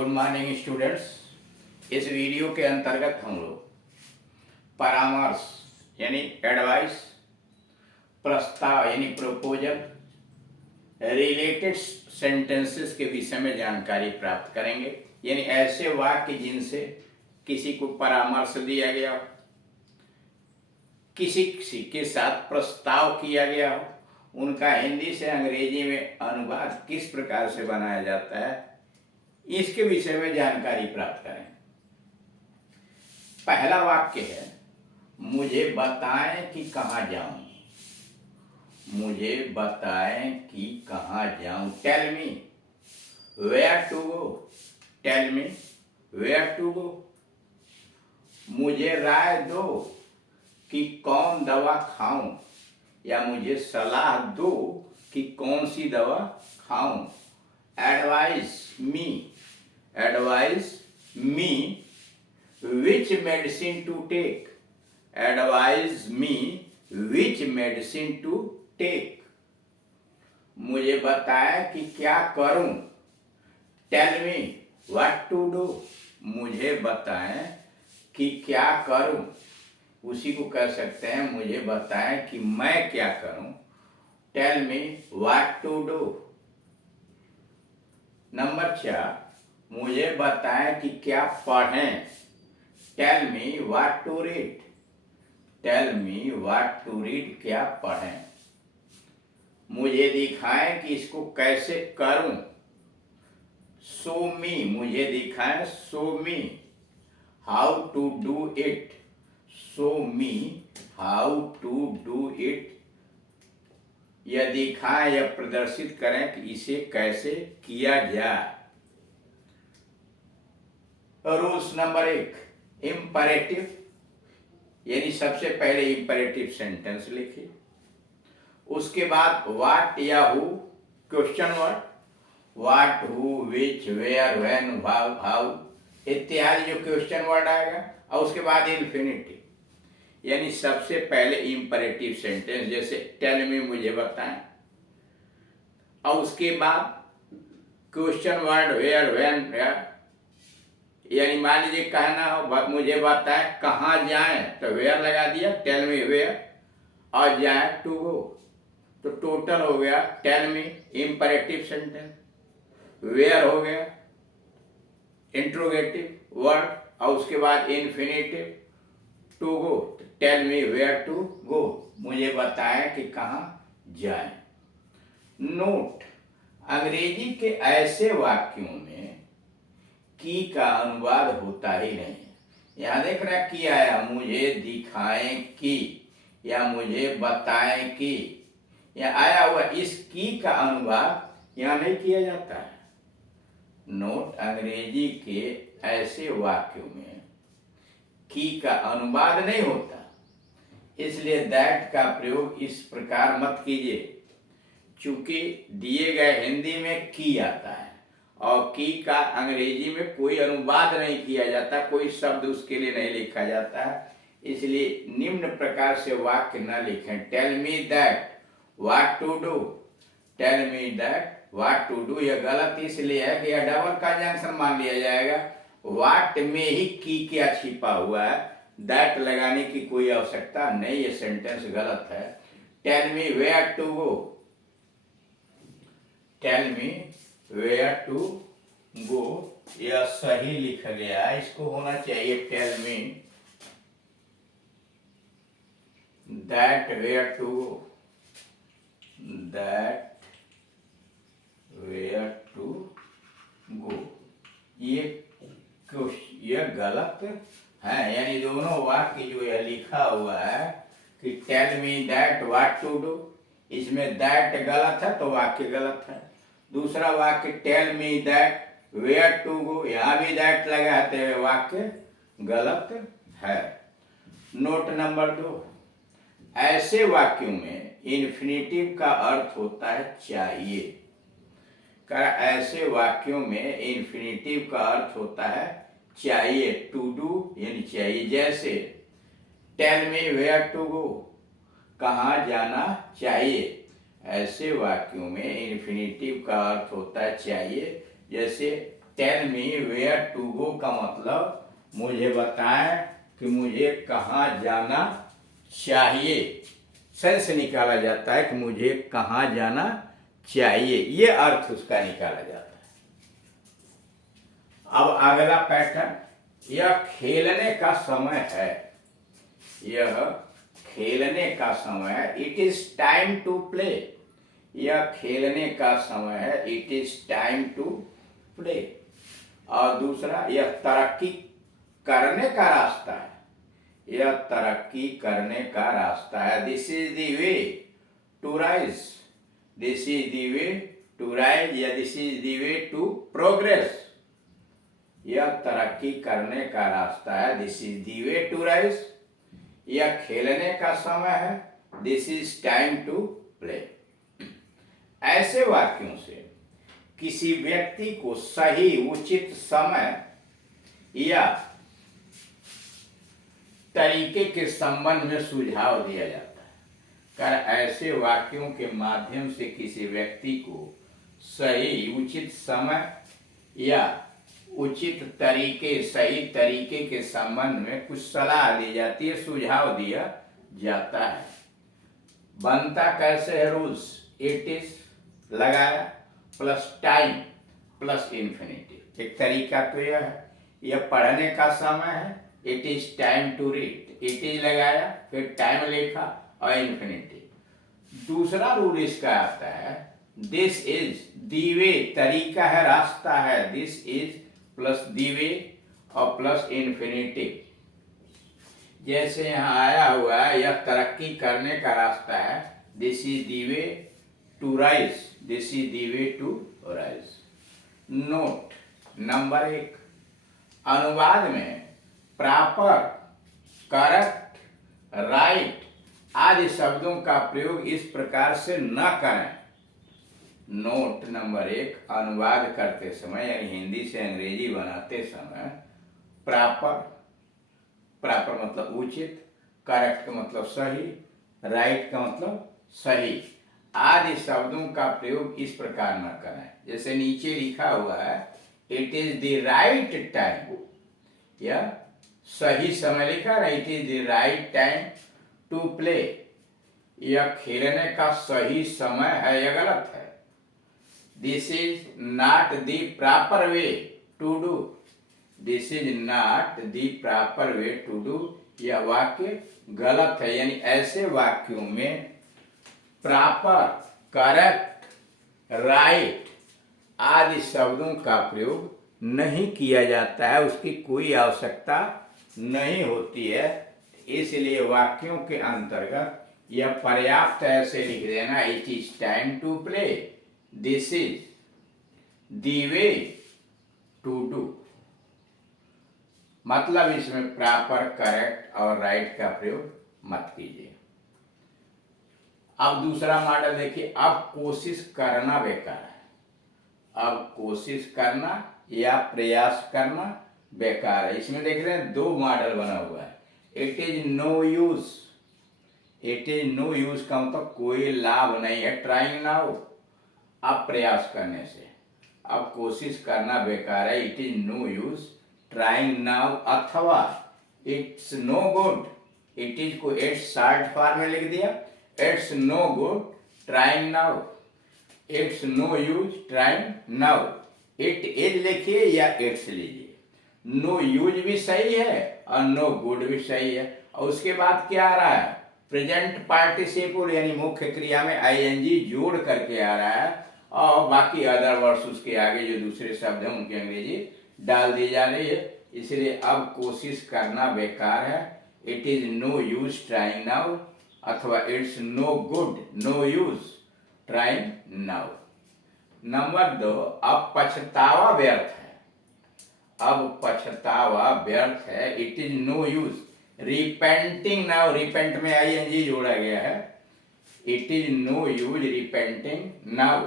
Good morning students. इस video के अंतर्गत हम लोग परामर्श यानी एडवाइस, प्रस्ताव यानी प्रपोजल, रिलेटेड सेंटेंसेस के विषय में जानकारी प्राप्त करेंगे। यानी ऐसे वाक्य जिनसे किसी को परामर्श दिया गया हो, किसी के साथ प्रस्ताव किया गया हो, उनका हिंदी से अंग्रेजी में अनुवाद किस प्रकार से बनाया जाता है, इसके विषय में जानकारी प्राप्त करें। पहला वाक्य है, मुझे बताएं कि कहाँ जाऊं। मुझे बताएं कि कहाँ जाऊं। Tell me where to go. Tell me where to go. मुझे राय दो कि कौन दवा खाऊं, या मुझे सलाह दो कि कौन सी दवा खाऊं। Advise me. Advise me which medicine to take. Advise me which medicine to take. मुझे बताएं कि क्या करूं। Tell me what to do. मुझे बताएं कि क्या करूं। उसी को कह सकते हैं मुझे बताएं कि मैं क्या करूं। Tell me what to do. Number 4, मुझे बताएं कि क्या पढ़ें। Tell me what to read. Tell me what to read. क्या पढ़ें। मुझे दिखाएं कि इसको कैसे करूं। Show me. मुझे दिखाएं, show me how to do it. Show me how to do it. यह दिखाएं या प्रदर्शित करें कि इसे कैसे किया जाए। रूल्स नंबर 1, इम्परेटिव यानी सबसे पहले इम्परेटिव सेंटेंस लिखिए। उसके बाद व्हाट या who, question word, what, who, which, where, when, how इत्यादि जो क्वेश्चन वर्ड आएगा, और उसके बाद इन्फिनिटिव यानी सबसे पहले इम्परेटिव सेंटेंस, जैसे टेल मी मुझे बताएं, और उसके बाद क्वेश्चन वर्ड वेयर, व्हेन, यानी मान लीजिए कहना हो मुझे बताएं कहाँ जाएं, तो वेयर लगा दिया, टेल मी वेयर, और जाए टू गो, तो टोटल हो गया tell me imperative sentence, where हो गया इंट्रोगेटिव वर्ड, और उसके बाद infinitive to go, tell me where to go. मुझे बताएं कि कहाँ जाएं। नोट, अंग्रेजी के ऐसे वाक्यों में की का अनुवाद होता ही नहीं है। यहाँ देख रहा की आया, मुझे दिखाएं कि, या मुझे बताएं कि, या आया हुआ इस की का अनुवाद यहाँ नहीं किया जाता है। नोट, अंग्रेजी के ऐसे वाक्यों में की का अनुवाद नहीं होता, इसलिए दैट का प्रयोग इस प्रकार मत कीजिए। चूंकि दिए गए हिंदी में की आता है और की का अंग्रेजी में कोई अनुवाद नहीं किया जाता, कोई शब्द उसके लिए नहीं लिखा जाता है, इसलिए निम्न प्रकार से वाक्य न लिखें। Tell me that what to do. Tell me that what to do, यह गलत इसलिए है कि यह डबल कंजंक्शन मान लिया जाएगा। व्हाट में ही की क्या छिपा हुआ है, दैट लगाने की कोई आवश्यकता नहीं, ये सेंटेंस गलत है। Tell me where to go. Tell me where to go, यह सही लिखा गया है, इसको होना चाहिए tell me that where to go. That where to go, ये गलत है। यानी दोनों वाक्य जो यह लिखा हुआ है कि tell me that what to do, इसमें दैट गलत है तो वाक्य गलत है। दूसरा वाक्य tell me that where to go, यहाँ भी दैट लगा है तो वाक्य गलत है। नोट नंबर 2, ऐसे वाक्यों में इन्फिनिटिव का अर्थ होता है चाहिए। ऐसे वाक्यों में इन्फिनिटिव का अर्थ होता है चाहिए, टू डू यानी चाहिए। जैसे tell me where to go, कहाँ जाना चाहिए। ऐसे वाक्यों में इन्फिनिटिव का अर्थ होता है चाहिए। जैसे tell me where to go का मतलब मुझे बताएं कि मुझे कहाँ जाना चाहिए। सेंस निकाला जाता है कि मुझे कहाँ जाना चाहिए, ये अर्थ उसका निकाला जाता है। अब अगला पैटर्न, यह खेलने का समय है। यह खेलने का समय है, it is time to play. यह खेलने का समय है, it is time to play. और दूसरा, यह तरक्की करने का रास्ता है। यह तरक्की करने का रास्ता है, this is the way to rise. This is the way to rise या this is the way to progress. यह तरक्की करने का रास्ता है, this is the way to rise. यह खेलने का समय है, this is time to play. ऐसे वाक्यों से किसी व्यक्ति को सही उचित समय या तरीके के संबंध में सुझाव दिया जाता है। कर ऐसे वाक्यों के माध्यम से किसी व्यक्ति को सही उचित समय या उचित तरीके, सही तरीके के संबंध में कुछ सलाह दी जाती है, सुझाव दिया जाता है। बनता कैसे है रूल्स, इट इज लगाया प्लस टाइम प्लस इन्फिनिटिव। एक तरीका तो यह है, यह पढ़ने का समय है, it is time to read. It is लगाया, फिर टाइम लिखा और इन्फिनिटिव। दूसरा रूल इसका आता है, दिस इज दी वे, तरीका है, रास्ता है, दिस इज प्लस दी वे और प्लस इन्फिनिटिव। जैसे यहाँ आया हुआ है, यह तरक्की करने का रास्ता है, this is the way to rise. This is the way to rise. Note number 1, अनुवाद में प्रॉपर, करेक्ट, राइट आदि शब्दों का प्रयोग इस प्रकार से न करें। नोट नंबर 1, अनुवाद करते समय यानी हिंदी से अंग्रेजी बनाते समय प्रॉपर, प्रॉपर मतलब उचित, करेक्ट का मतलब सही, राइट का मतलब सही आदि शब्दों का प्रयोग इस प्रकार न करें। जैसे नीचे लिखा हुआ है, it is the right time, या सही समय लिखा है, it is the right time to play. यह खेलने का सही समय है, यह गलत है। This is not the proper way to do. This is not the proper way to do, यह वाक्य गलत है। यानी ऐसे वाक्यों में प्रॉपर, करेक्ट, राइट आदि शब्दों का प्रयोग नहीं किया जाता है, उसकी कोई आवश्यकता नहीं होती है। इसलिए वाक्यों के अंतर्गत यह पर्याप्त है ऐसे लिख देना, it is time to play, this is the way to do. मतलब इसमें प्रॉपर, करेक्ट और राइट का प्रयोग मत कीजिए। अब दूसरा मॉडल देखिए, अब कोशिश करना बेकार है। अब कोशिश करना या प्रयास करना बेकार है। इसमें देख रहे हैं 2 मॉडल बना हुआ है। It is no use. It is no use का मतलब कोई लाभ नहीं है, ट्राइंग नाउ, अब प्रयास करने से। अब कोशिश करना बेकार है, it is no use trying now, अथवा it's no good. It is को इट्स शॉर्ट फॉर्म में लिख दिया, it's no good trying now, it's no use trying now. It is लिखिए या इट्स लीजिए, नो यूज भी सही है और नो गुड भी सही है। और उसके बाद क्या आ रहा है, प्रेजेंट पार्टिसिपल यानी मुख्य क्रिया में आईएनजी जोड़ करके आ रहा है, और बाकी अदर वर्ड्स उसके आगे जो दूसरे शब्द हैं उनकी अंग्रेजी डाल दी जा रही है। इसलिए अब कोशिश करना बेकार है, it is no use trying now, अथवा it's no good, no use trying now. Number 2, अब पछतावा व्यर्थ है। अब पछतावा व्यर्थ है, it is no use repenting now. Repent में आईएनजी जोड़ा गया है, it is no use repenting now,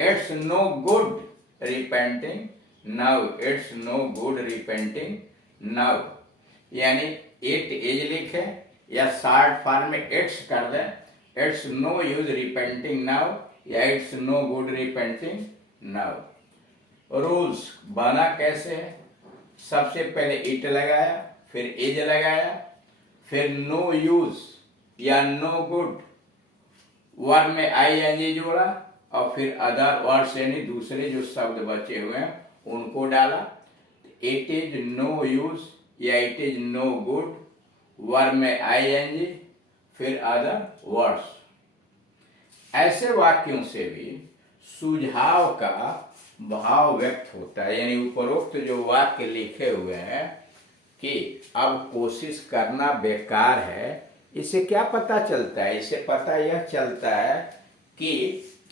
it's no good repenting now, it's no good repenting now. यानी इट इज लिखे या शॉर्ट फॉर्म में इट्स कर दें, it's no use repenting now या it's no good repenting now. Rules बना कैसे है? सबसे पहले इट लगाया, फिर इज लगाया, फिर नो यूज या नो गुड वर्ड में आईएनजी जोड़ा, और फिर अदर वर्ड्स यानी दूसरे जो शब्द बचे हुए हैं उनको डाला। इट इज नो यूज या it is no good word में आईएनजी, फिर अदर वर्ड्स। ऐसे वाक्यों से भी सुझाव का भाव व्यक्त होता है। यानी उपरोक्त जो वाक्य लिखे हुए हैं कि अब कोशिश करना बेकार है, इससे क्या पता चलता है? इससे पता यह चलता है कि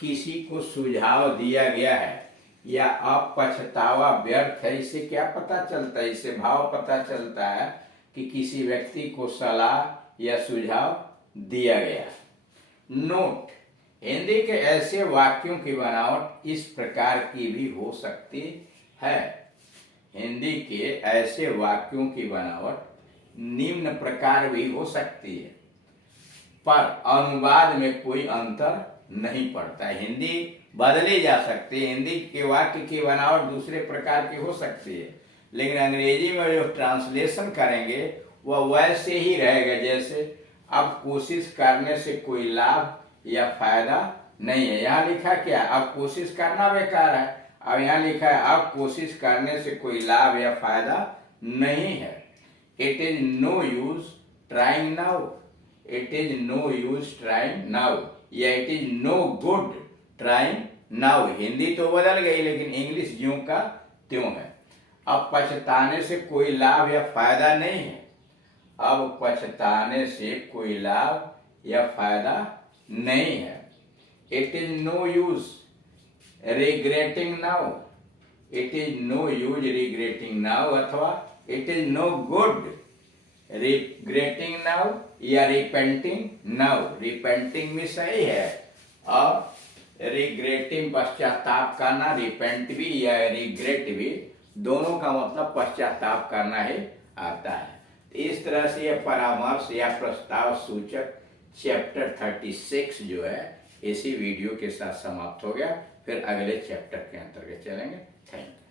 किसी को सुझाव दिया गया है या अब पछतावा व्यर्थ है। इससे क्या पता चलता है? इससे भाव पता चलता है कि किसी व्यक्ति को सलाह या सुझाव दिया गया। नोट, हिंदी के ऐसे वाक्यों की बनावट इस प्रकार की भी हो सकती है। हिंदी के ऐसे वाक्यों की बनावट निम्न प्रकार भी हो सकती है, पर अनुवाद में कोई अंतर नहीं पड़ता है। हिंदी बदली जा सकती है, हिंदी के वाक्य की बनावट दूसरे प्रकार की हो सकती है, लेकिन अंग्रेजी में जो ट्रांसलेशन करेंगे वह वैसे ही रहेगा जैसे अब कोशिश करने से कोई लाभ या फायदा नहीं है। यहाँ लिखा क्या? अब कोशिश करना बेकार है। अब यहाँ लिखा है अब कोशिश करने से कोई लाभ या फायदा नहीं है। It is no use trying now, it is no use trying now, या it is no good trying now. Hindi तो बदल गई लेकिन इंग्लिश ज्यों का त्यों है। अब पछताने से कोई लाभ या फायदा नहीं है। अब पछताने से कोई लाभ या फायदा नहीं है। It is no use regretting now, it is no use regretting now, अथवा it is no good regretting now या रिपेंटिंग नाउ। रिपेंटिंग भी सही है और रिग्रेटिंग पश्चाताप करना, रिपेंट भी या रिग्रेट भी, दोनों का मतलब पश्चाताप करना ही आता है। इस तरह से यह परामर्श या प्रस्ताव सूचक चैप्टर 36 जो है इसी वीडियो के साथ समाप्त हो गया। फिर अगले चैप्टर के अंतर्गत चलेंगे। Thank you.